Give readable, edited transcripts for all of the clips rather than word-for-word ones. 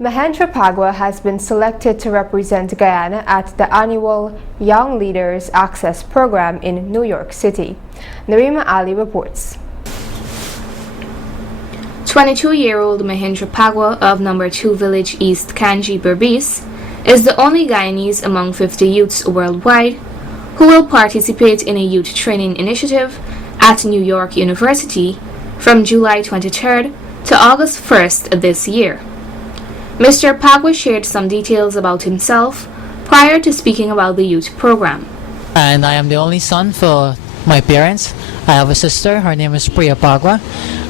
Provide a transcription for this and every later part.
Mahendra Phagwah has been selected to represent Guyana at the annual Young Leaders Access Program in New York City. Narima Ali reports. 22-year-old Mahendra Phagwah of No. 2 Village East Kanji Berbice is the only Guyanese among 50 youths worldwide who will participate in a youth training initiative at New York University from July 23rd to August 1st this year. Mr. Phagwah shared some details about himself prior to speaking about the youth program. And I am the only son for my parents. I have a sister, her name is Phagwah,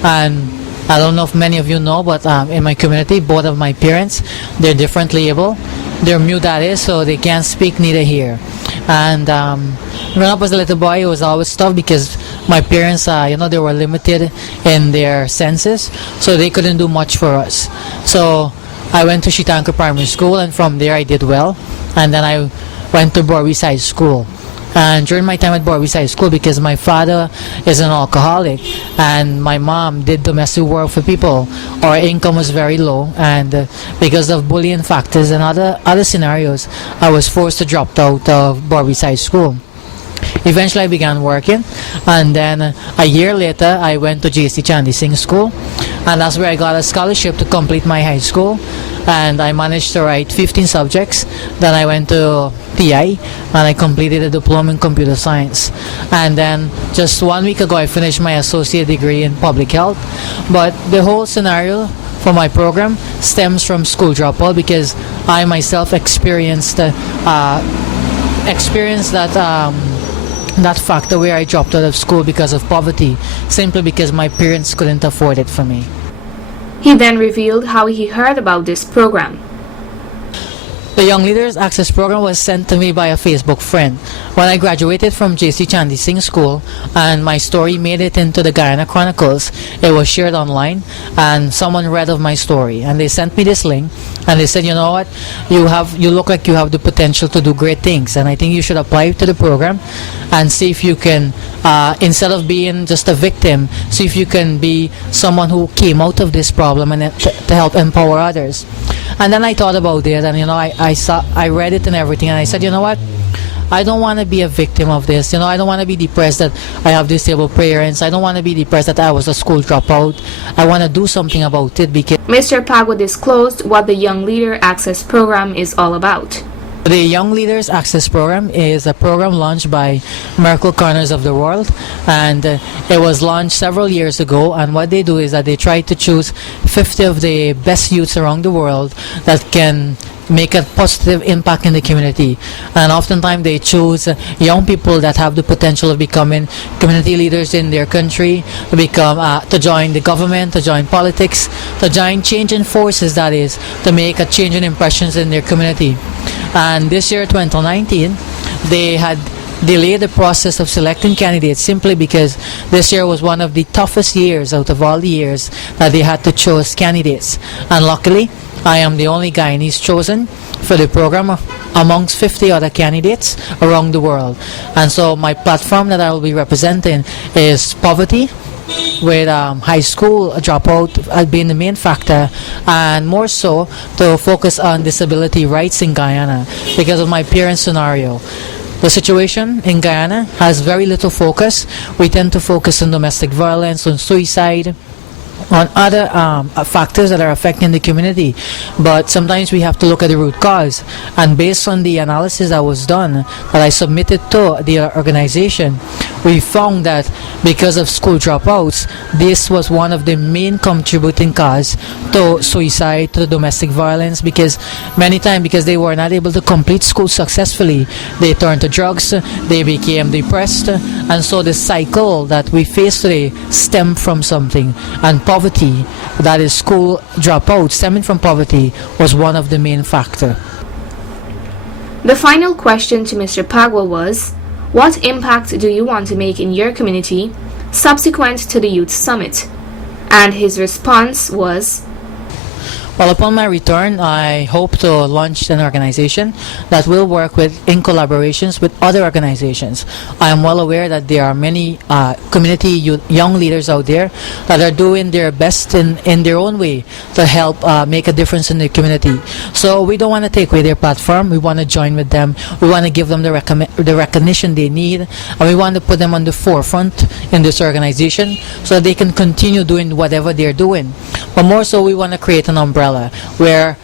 and I don't know if many of you know, but in my community, both of my parents, they're differently able. They're mute, that is, so they can't speak, neither hear. And growing up as a little boy, it was always tough because my parents, they were limited in their senses, so they couldn't do much for us. So I went to Shitanka Primary School, and from there I did well. And then I went to Borvis High School. And during my time at Borvis High School, because my father is an alcoholic and my mom did domestic work for people, our income was very low, and because of bullying factors and other scenarios, I was forced to drop out of Borvis High School. Eventually I began working, and then a year later I went to J.C. Chandy Singh School, and that's where I got a scholarship to complete my high school, and I managed to write 15 subjects. Then I went to PI and I completed a diploma in computer science, and then just 1 week ago I finished my associate degree in public health. But the whole scenario for my program stems from school dropout, because I myself experienced that factor where I dropped out of school because of poverty, simply because my parents couldn't afford it for me. He then revealed how he heard about this program. The Young Leaders Access Program was sent to me by a Facebook friend. When I graduated from J.C. Chandy Singh School and my story made it into the Guyana Chronicles, it was shared online and someone read of my story, and they sent me this link and they said, you know what, you look like you have the potential to do great things, and I think you should apply to the program and see if you can, instead of being just a victim, see if you can be someone who came out of this problem and to help empower others. And then I thought about it, and I read it and everything, and I said, you know what, I don't want to be a victim of this. I don't want to be depressed that I have disabled parents. I don't want to be depressed that I was a school dropout. I want to do something about it, because Mr. Phagwah disclosed what the Young Leader Access Program is all about. The Young Leaders Access Program is a program launched by Miracle Corners of the World, and it was launched several years ago. And what they do is that they try to choose 50 of the best youths around the world that can make a positive impact in the community, and oftentimes they choose young people that have the potential of becoming community leaders in their country, to join the government, to join politics, to join changing forces, that is, to make a change in impressions in their community. And this year, 2019, they had delayed the process of selecting candidates simply because this year was one of the toughest years out of all the years that they had to choose candidates. And luckily, I am the only Guyanese chosen for the program amongst 50 other candidates around the world. And so my platform that I will be representing is poverty, with high school dropout being the main factor, and more so to focus on disability rights in Guyana because of my parents' scenario. The situation in Guyana has very little focus. We tend to focus on domestic violence, on suicide, on other factors that are affecting the community, but sometimes we have to look at the root cause. And based on the analysis that was done, that I submitted to the organization, we found that because of school dropouts, this was one of the main contributing cause to suicide, to domestic violence, because many times, because they were not able to complete school successfully, they turned to drugs, they became depressed, and so the cycle that we face today stemmed from something. And poverty, that is school dropout stemming from poverty, was one of the main factors. The final question to Mr. Phagwah was, what impact do you want to make in your community subsequent to the Youth Summit? And his response was, Well, upon my return, I hope to launch an organization that will work in collaborations with other organizations. I am well aware that there are many community young leaders out there that are doing their best in their own way to help make a difference in the community. So we don't want to take away their platform. We want to join with them. We want to give them the recognition they need, and we want to put them on the forefront in this organization so that they can continue doing whatever they're doing. But more so, we want to create an umbrella where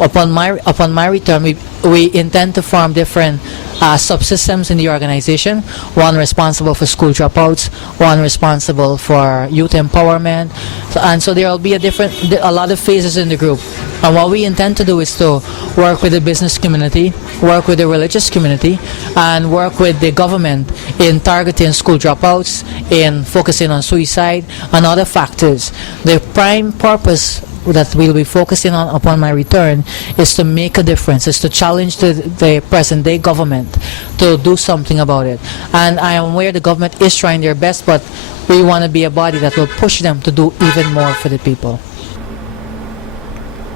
upon my return we intend to form different subsystems in the organization, one responsible for school dropouts, one responsible for youth empowerment, and so there will be a lot of phases in the group. And what we intend to do is to work with the business community, work with the religious community, and work with the government in targeting school dropouts, in focusing on suicide and other factors. The prime purpose that we'll be focusing on upon my return is to make a difference, is to challenge the present day government to do something about it. And I am aware the government is trying their best, but we want to be a body that will push them to do even more for the people.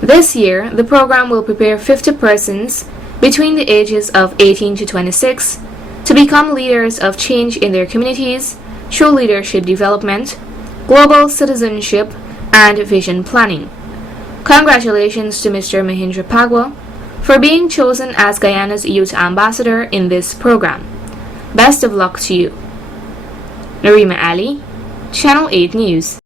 This year, the program will prepare 50 persons between the ages of 18 to 26 to become leaders of change in their communities through leadership development, global citizenship, and vision planning. Congratulations to Mr. Mahendra Phagwah for being chosen as Guyana's Youth Ambassador in this program. Best of luck to you. Narima Ali, Channel 8 News.